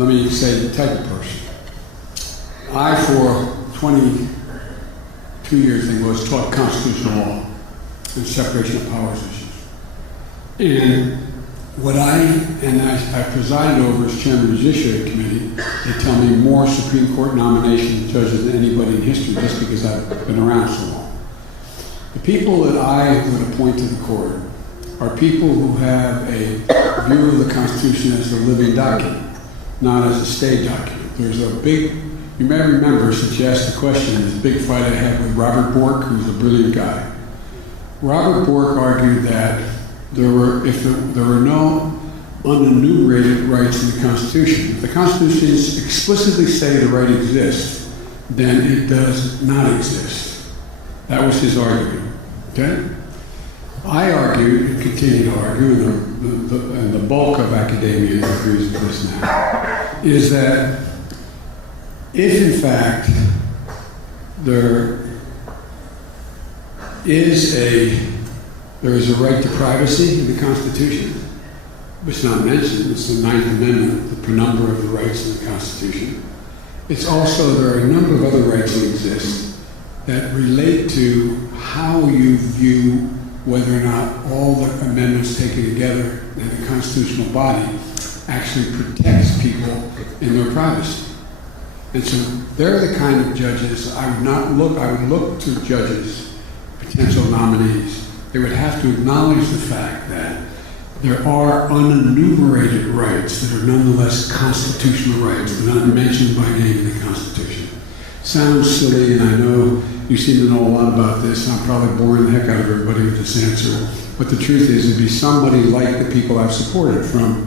Let me say the type of person. I, for 22 years, I think, was taught constitutional law and separation of powers issues. And what I presided over as chairman of the Judiciary Committee. They tell me more Supreme Court nomination judges than anybody in history, just because I've been around so long. The people that I would appoint to the court are people who have a view of the Constitution as a living document, not as a stay document. There's a big, you may remember, since you asked the question, this big fight I had with Robert Bork, who's a brilliant guy. Robert Bork argued that if there were no unenumerated rights in the Constitution, if the Constitution explicitly say the right exists, then it does not exist. That was his argument. Okay? I argued, and continue to argue, and the bulk of academia agrees with this now, is that if in fact there is a right to privacy in the Constitution, which is not mentioned. It's the Ninth Amendment, the penumbra of the rights in the Constitution. It's also, there are a number of other rights that exist that relate to how you view whether or not all the amendments taken together in the constitutional body actually protects people in their privacy. And so they're the kind of judges I would look to judges, potential nominees. They would have to acknowledge the fact that there are unenumerated rights that are nonetheless constitutional rights. They're not mentioned by name in the Constitution. Sounds silly, and I know you seem to know a lot about this. I'm probably boring the heck out of everybody with this answer. But the truth is, it'd be somebody like the people I've supported, from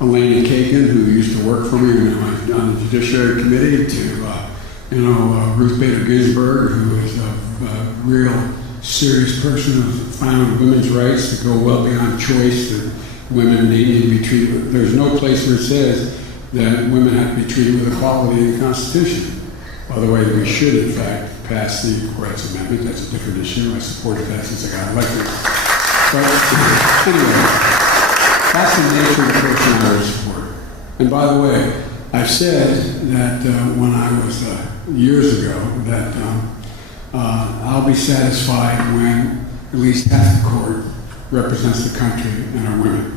Elaine Kagan, who used to work for me on the Judiciary Committee, to Ruth Bader Ginsburg, who is a real serious person who found women's rights to go well beyond choice, that women need to be treated. There's no place where it says that women have to be treated with equality in the Constitution. By the way, we should, in fact, pass the Equal Rights Amendment. That's a different issue. I supported that since I got elected. But anyway, that's the nature of the person I would support. And by the way, I've said that when I was years ago that I'll be satisfied when at least half the court represents the country and are women.